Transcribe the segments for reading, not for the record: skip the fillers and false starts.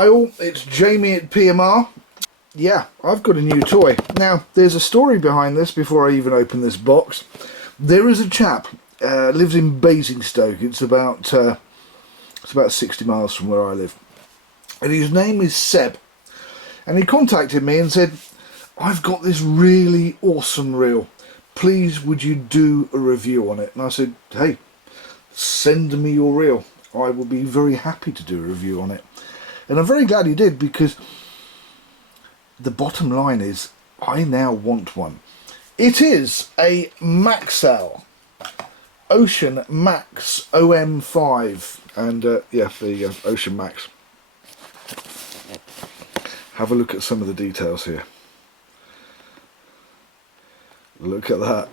Hi all, it's Jamie at PMR. Yeah, I've got a new toy. Now, there's a story behind this before I even open this box. There is a chap, lives in Basingstoke. It's about 60 miles from where I live. And his name is Seb. And he contacted me and said, I've got this really awesome reel. Please, would you do a review on it? And I said, hey, send me your reel. I will be very happy to do a review on it. And I'm very glad he did, because the bottom line is I now want one. It is a Maxel Ocean Max OM5, and yeah, there you go, Ocean Max. Have a look at some of the details here. Look at that.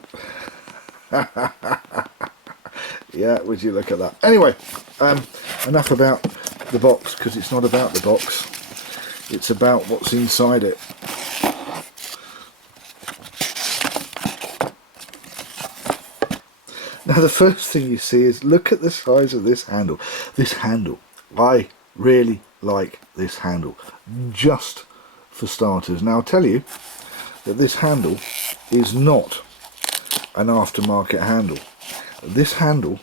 Yeah, would you look at that? Anyway, enough about the box, because it's not about the box, it's about what's inside it. Now, the first thing you see is, look at the size of this handle. This handle, I really like this handle, just for starters. Now, I'll tell you that this handle is not an aftermarket handle. This handle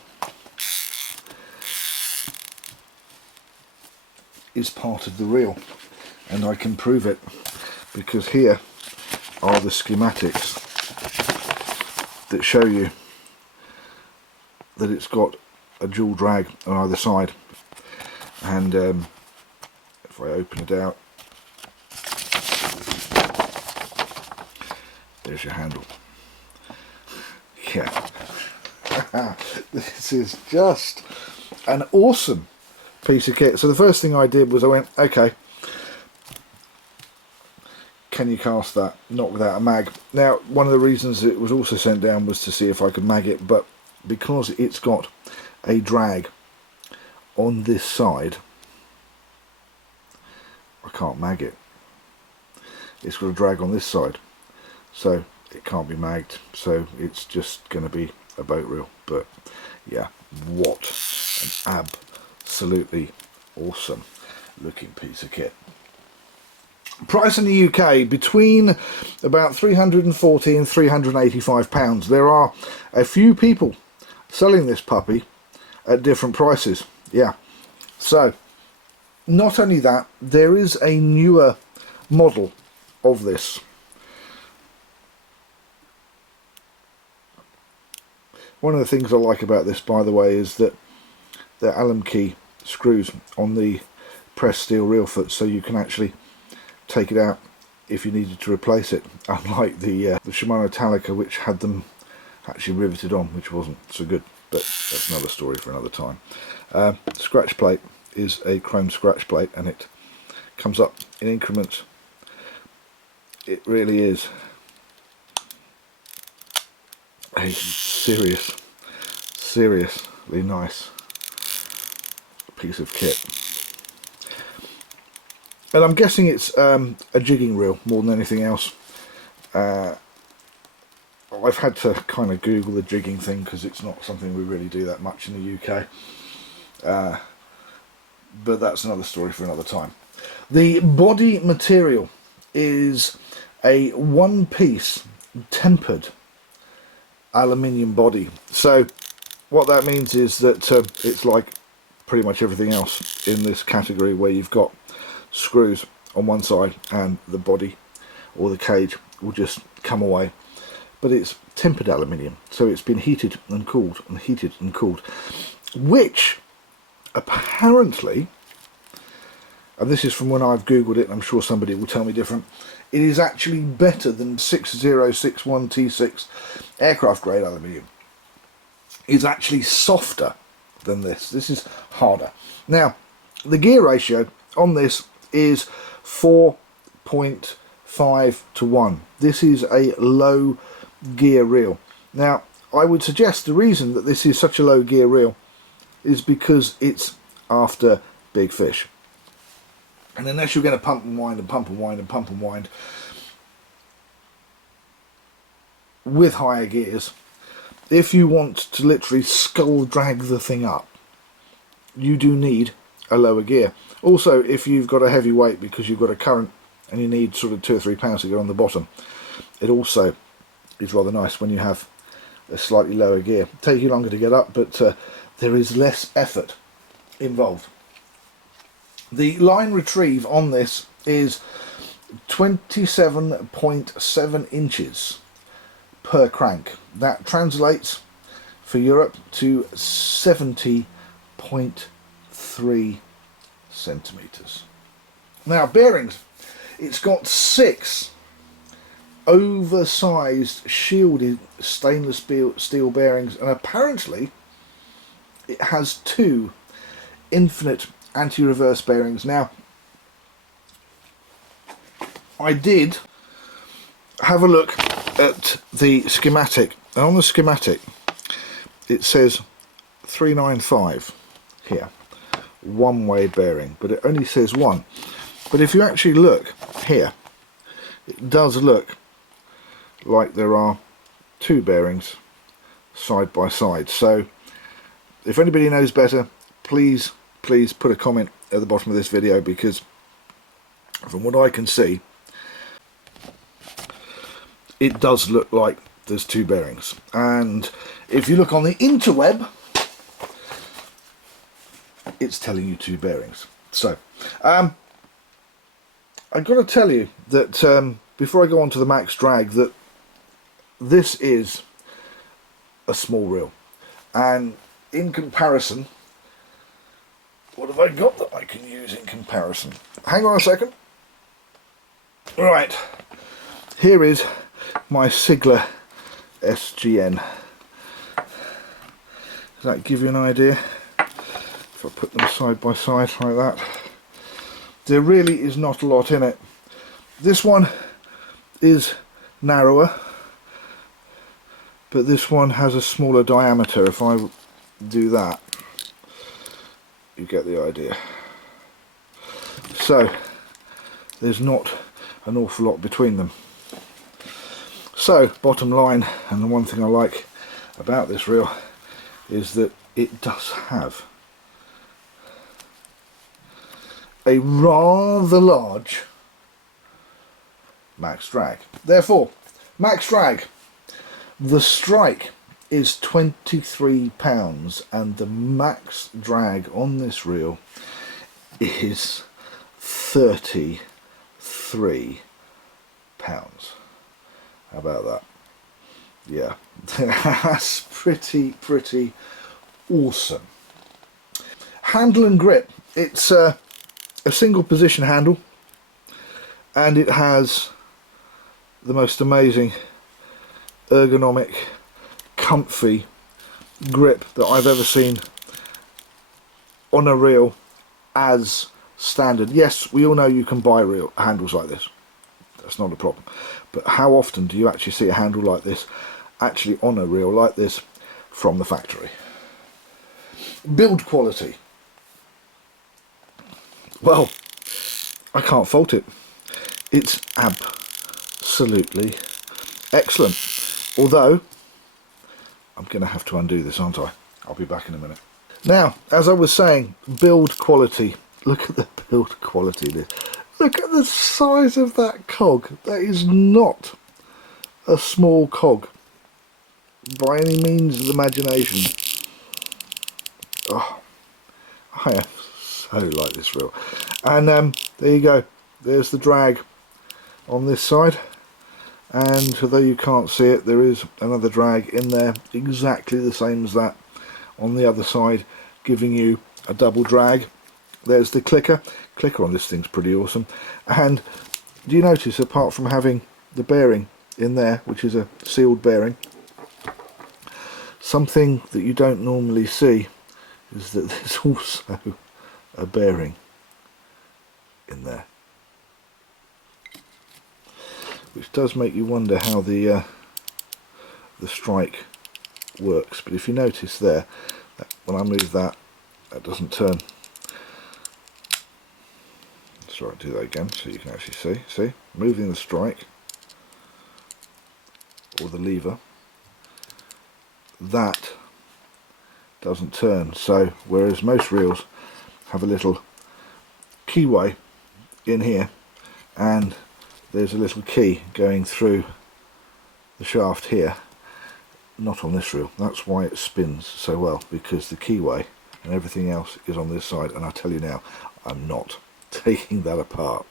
is part of the reel, and I can prove it because here are the schematics that show you that it's got a dual drag on either side. And if I open it out, there's your handle. Yeah. This is just an awesome piece of kit. So the first thing I did was I went, okay, can you cast that? Not without a mag. Now, one of the reasons it was also sent down was to see if I could mag it, but because it's got a drag on this side, I can't mag it. It's got a drag on this side, so it can't be magged, so it's just going to be a boat reel. But yeah, what an absolutely awesome looking piece of kit. Price in the UK between about £340 and £385. There are a few people selling this puppy at different prices. Yeah, so not only that, there is a newer model of this. One of the things I like about this, by the way, is that the Allen key screws on the pressed steel reel foot, so you can actually take it out if you needed to replace it, unlike the Shimano Talica, which had them actually riveted on, which wasn't so good, but that's another story for another time. Scratch plate is a chrome scratch plate, and it comes up in increments. It really is a seriously nice piece of kit. And I'm guessing it's a jigging reel more than anything else. I've had to kind of Google the jigging thing because it's not something we really do that much in the UK. But that's another story for another time. The body material is a one-piece tempered aluminium body. So what that means is that it's like pretty much everything else in this category, where you've got screws on one side and the body or the cage will just come away, but it's tempered aluminium, so it's been heated and cooled and heated and cooled, which apparently, and this is from when I've googled it, and I'm sure somebody will tell me different, it is actually better than 6061 T6 aircraft grade aluminium. It's actually softer than this. This is harder. Now, the gear ratio on this is 4.5 to 1. This is a low gear reel. Now, I would suggest the reason that this is such a low gear reel is because it's after big fish. And unless you're going to pump and wind and pump and wind and pump and wind with higher gears, if you want to literally skull drag the thing up, you do need a lower gear. Also, if you've got a heavy weight because you've got a current and you need sort of 2 or 3 pounds to get on the bottom, it also is rather nice when you have a slightly lower gear. Take you longer to get up, but there is less effort involved. The line retrieve on this is 27.7 inches per crank. That translates for Europe to 70.3 centimetres. Now, bearings. It's got 6 oversized shielded stainless steel bearings, and apparently it has 2 infinite anti-reverse bearings. Now, I did have a look at the schematic, and on the schematic it says 395 here, one-way bearing, but it only says 1. But if you actually look here, it does look like there are 2 bearings side by side. So if anybody knows better, please put a comment at the bottom of this video, because from what I can see, it does look like there's 2 bearings. And if you look on the interweb, it's telling you 2 bearings. So I've got to tell you that before I go on to the max drag, that this is a small reel, and in comparison, what have I got that I can use in comparison? Hang on a second. Right, here is my Sigler SGN. Does that give you an idea? If I put them side by side like that, there really is not a lot in it. This one is narrower, but this one has a smaller diameter. If I do that, you get the idea. So there's not an awful lot between them. So bottom line, and the one thing I like about this reel is that it does have a rather large max drag. Therefore, max drag, the strike is 23 pounds, and the max drag on this reel is 33 pounds. How about that? Yeah, that's pretty awesome. Handle and grip. It's a single position handle, and it has the most amazing ergonomic, comfy grip that I've ever seen on a reel as standard. Yes, we all know you can buy reel handles like this, that's not a problem, but how often do you actually see a handle like this actually on a reel like this from the factory? Build quality, well, I can't fault it. It's absolutely excellent. Although I'm going to have to undo this, aren't I? I'll be back in a minute. Now, as I was saying, build quality. Look at the build quality there. Look at the size of that cog. That is not a small cog by any means of the imagination. Oh, I am so like this reel. And there you go. There's the drag on this side. And although you can't see it, there is another drag in there exactly the same as that on the other side, giving you a double drag. There's the clicker on this thing's pretty awesome. And do you notice, apart from having the bearing in there, which is a sealed bearing, something that you don't normally see is that there's also a bearing in there, which does make you wonder how the strike works. But if you notice there, that when I move that, that doesn't turn. So I'll do that again so you can actually see, moving the strike or the lever, that doesn't turn. So whereas most reels have a little keyway in here, and there's a little key going through the shaft here. Not on this reel. That's why it spins so well, because the keyway and everything else is on this side, and I tell you now, I'm not taking that apart.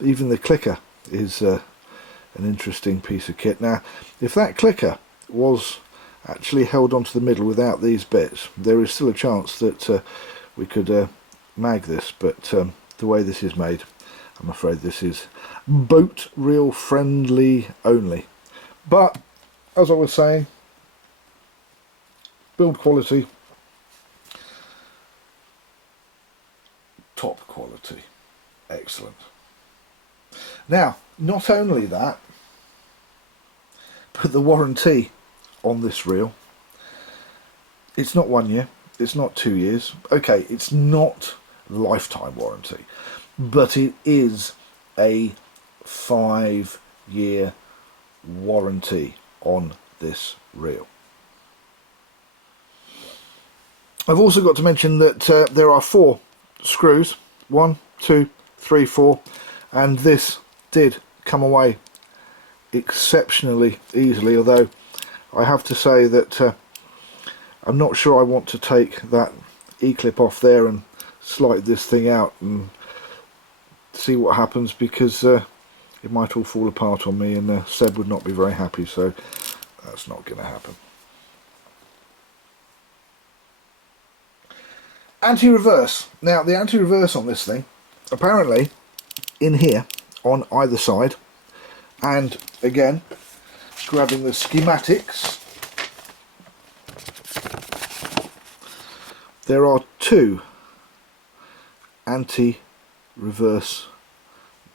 Even the clicker is an interesting piece of kit. Now, if that clicker was actually held onto the middle without these bits, there is still a chance that we could mag this, but the way this is made, I'm afraid this is boat reel friendly only. But as I was saying, build quality, top quality, excellent. Now, not only that, but the warranty on this reel, it's not 1 year, it's not 2 years. Okay, it's not lifetime warranty, but it is a 5-year warranty on this reel. I've also got to mention that there are 4 screws, 1, 2, 3, 4, and this did come away exceptionally easily, although I have to say that I'm not sure I want to take that E-clip off there and slide this thing out and see what happens, because it might all fall apart on me, and Seb would not be very happy, so that's not going to happen. Anti-reverse. Now, the anti-reverse on this thing, apparently in here on either side, and again, grabbing the schematics, there are 2 anti-reverse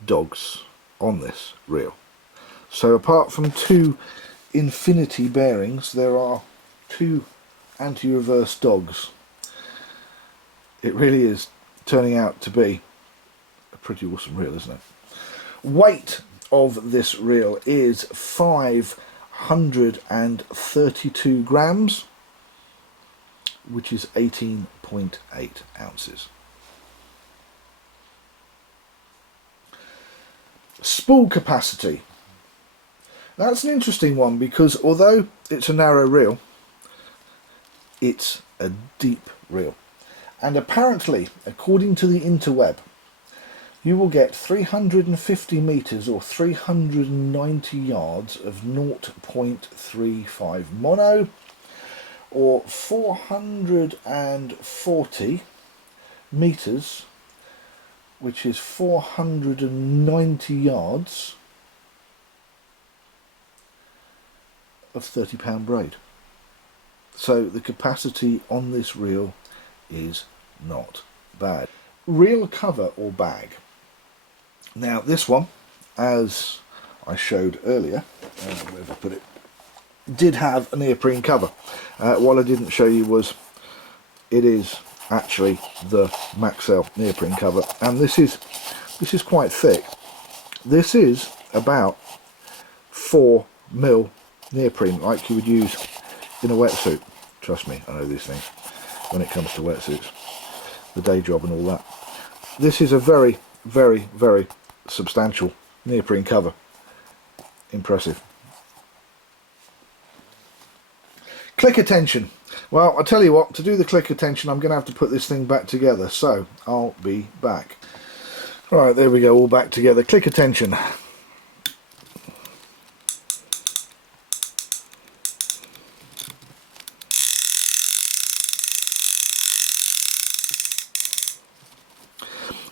dogs on this reel. So apart from 2 infinity bearings, there are 2 anti-reverse dogs. It really is turning out to be a pretty awesome reel, isn't it? Weight of this reel is 532 grams, which is 18.8 ounces. Spool capacity. That's an interesting one, because although it's a narrow reel, it's a deep reel. And apparently, according to the interweb, you will get 350 metres or 390 yards of 0.35 mono, or 440 metres, which is 490 yards of 30-pound braid. So the capacity on this reel is not bad. Reel cover or bag. Now this one, as I showed earlier, where have I put it, did have a neoprene cover. What I didn't show you was it is actually the Maxel neoprene cover, and this is quite thick. This is about 4mm neoprene, like you would use in a wetsuit. Trust me, I know these things when it comes to wetsuits, the day job and all that. This is a very, very, very substantial neoprene cover. Impressive. Clicker tension. Well, I'll tell you what, to do the clicker tension I'm going to have to put this thing back together, so I'll be back. Right, there we go, all back together. Clicker tension.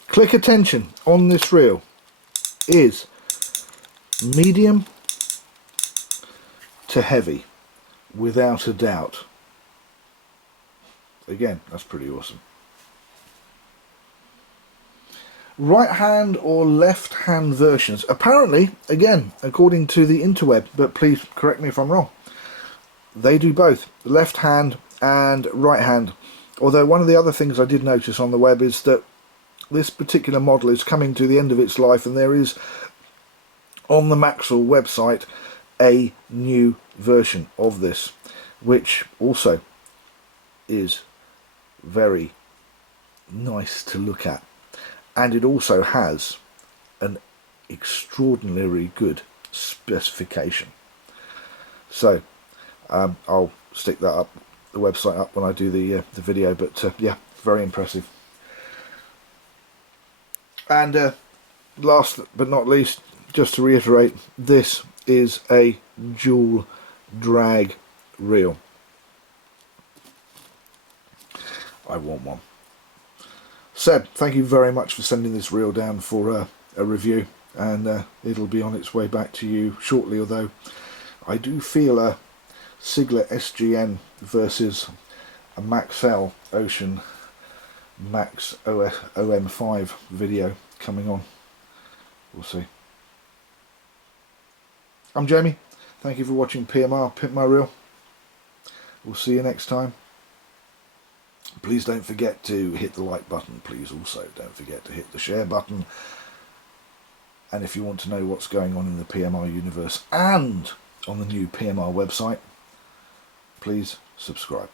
Clicker tension on this reel is medium to heavy, without a doubt. Again, that's pretty awesome. Right hand or left hand versions. Apparently, again, according to the interweb, but please correct me if I'm wrong, they do both, left hand and right hand. Although one of the other things I did notice on the web is that this particular model is coming to the end of its life, and there is on the Maxel website a new version of this, which also is very, nice to look at, and it also has an extraordinarily good specification. So I'll stick that up, the website up, when I do the video, but yeah, very impressive. And last but not least, just to reiterate, this is a dual drag reel. I want one. Seb, thank you very much for sending this reel down for a review, and it'll be on its way back to you shortly, although I do feel a Sigler SGN versus a Maxel Ocean Max OM5 video coming on. We'll see. I'm Jamie. Thank you for watching PMR, Pimp My Reel. We'll see you next time. Please don't forget to hit the like button. Please also don't forget to hit the share button. And if you want to know what's going on in the PMR universe and on the new PMR website, please subscribe.